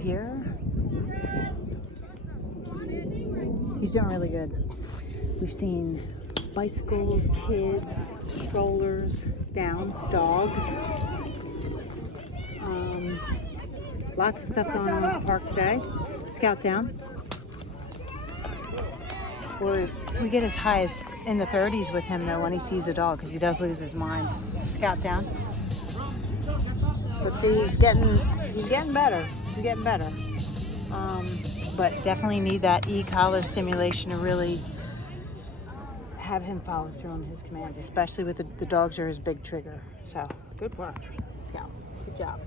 here. He's doing really good. We've seen bicycles, kids, strollers, down, dogs. Lots of stuff going on in the park today. Scout down. We get as high as in the 30s with him though when he sees a dog, because he does lose his mind. Scout down. But see, he's getting better. He's getting better. But definitely need that e-collar stimulation to really have him follow through on his commands, especially with the dogs are his big trigger. So good work, Scout. Good job.